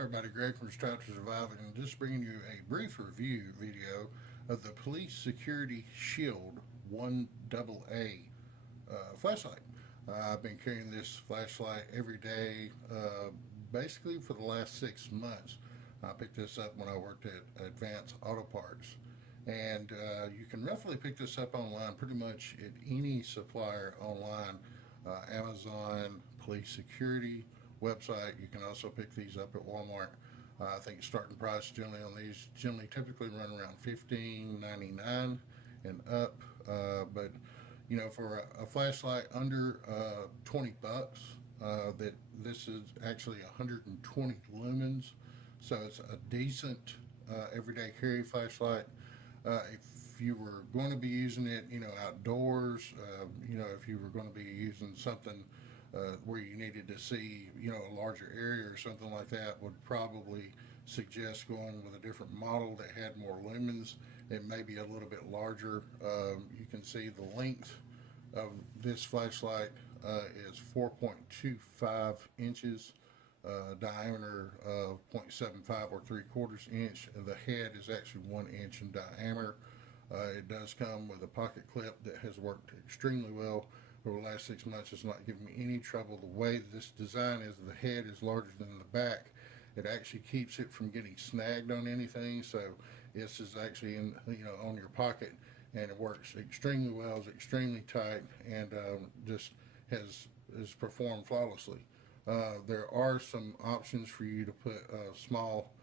everybody? Greg from Strive to Survive, and just bringing you a brief review video of the Police Security Shield 1AA flashlight. I've been carrying this flashlight every day, basically for the last 6 months. I picked this up when I worked at Advanced Auto Parts, and you can roughly pick this up online pretty much at any supplier online, Amazon, Police Security website. You can also pick these up at Walmart. I think starting price generally on these generally typically run around $15.99 and up. But for a flashlight under $20, that this is actually 120 lumens, so it's a decent everyday carry flashlight. If you were going to be using it, outdoors, if you were going to be using something where you needed to see, a larger area or something like that, would probably suggest going with a different model that had more lumens. It may be a little bit larger. You can see the length of this flashlight is 4.25 inches, diameter of 0.75 or 3/4 inch. The head is actually 1 inch in diameter. It does come with a pocket clip that has worked extremely well over the last 6 months. It's not giving me any trouble. The way this design is, the head is larger than the back. It actually keeps it from getting snagged on anything. So this is actually on your pocket, and it works extremely well. It's extremely tight, and just has performed flawlessly. There are some options for you to put a small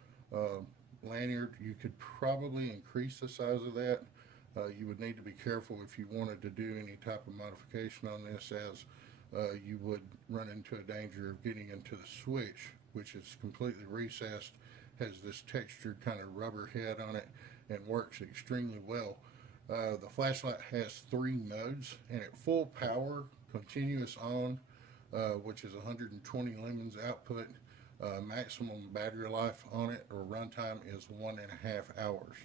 lanyard. You could probably increase the size of that. You would need to be careful if you wanted to do any type of modification on this, as you would run into a danger of getting into the switch, which is completely recessed, has this textured kind of rubber head on it, and works extremely well. The flashlight has 3 modes, and at full power, continuous on, which is 120 lumens output, maximum battery life on it or runtime is 1.5 hours.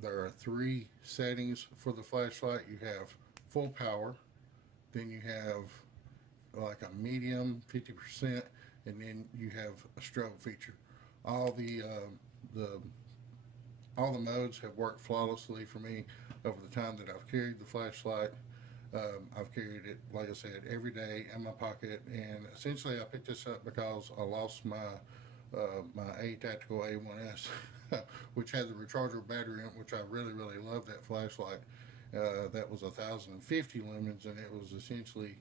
There are 3 settings for the flashlight. You have full power, then you have like a medium 50%, and then you have a strobe feature. All the modes have worked flawlessly for me over the time that I've carried the flashlight. I've carried it, like I said, every day in my pocket, and essentially I picked this up because I lost my A Tactical A1S, which had the rechargeable battery in it, which I really, really love that flashlight. That was 1,050 lumens, and it was essentially,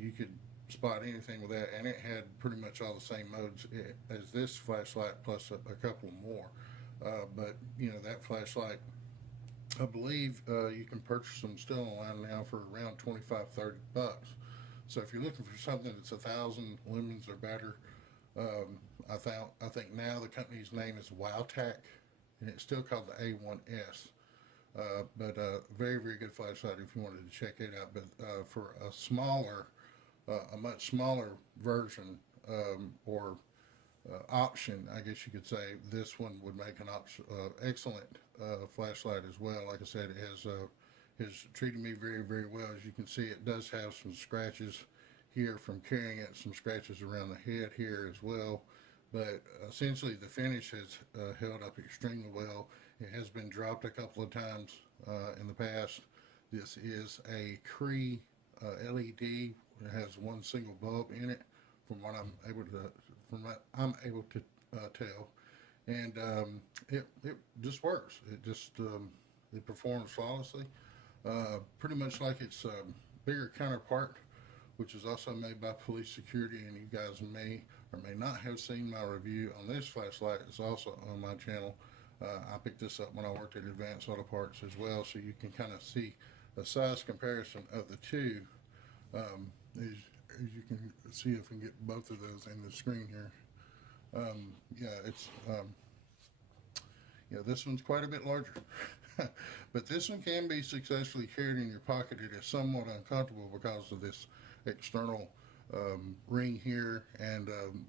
you could spot anything with that, and it had pretty much all the same modes as this flashlight, plus a couple more. But that flashlight, I believe you can purchase them still online now for around $25-30. So if you're looking for something that's 1,000 lumens or better, I think now the company's name is WowTac, and it's still called the A1S. But very, very good flashlight if you wanted to check it out. But for a much smaller version, or option, I guess you could say, this one would make an excellent flashlight as well. Like I said, it has treated me very, very well. As you can see, it does have some scratches here from carrying it, some scratches around the head here as well. But essentially, the finish has held up extremely well. It has been dropped a couple of times in the past. This is a Cree LED. It has one single bulb in it, from what I'm able to tell, and it just works. It performs flawlessly, pretty much like its bigger counterpart, which is also made by Police Security. And you guys may or may not have seen my review on this flashlight. It's also on my channel. I picked this up when I worked at Advanced Auto Parts as well, so you can kind of see a size comparison of the two. As you can see, if we can get both of those in the screen here. This one's quite a bit larger. But this one can be successfully carried in your pocket. It is somewhat uncomfortable because of this external ring here, and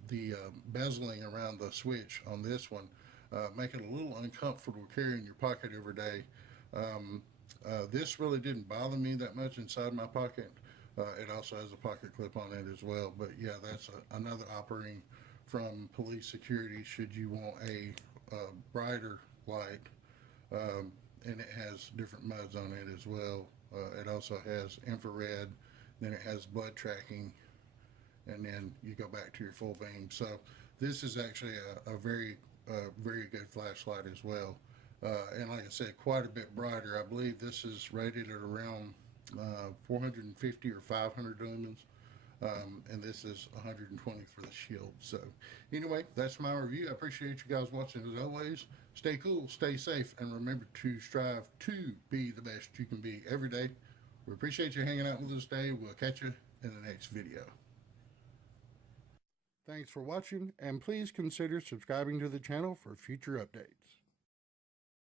the bezeling around the switch on this one make it a little uncomfortable carrying your pocket every day. This really didn't bother me that much inside my pocket. It also has a pocket clip on it as well. But yeah, that's another operating from Police Security should you want a brighter light. And it has different modes on it as well. It also has infrared, then it has blood tracking, and then you go back to your full beam. So this is actually a very good flashlight as well. And like I said, quite a bit brighter. I believe this is rated at around 450 or 500 lumens. And this is 120 for the Shield. So anyway, that's my review. I appreciate you guys watching as always. Stay cool, stay safe, and remember to strive to be the best you can be every day. We appreciate you hanging out with us today. We'll catch you in the next video. Thanks for watching, and please consider subscribing to the channel for future updates.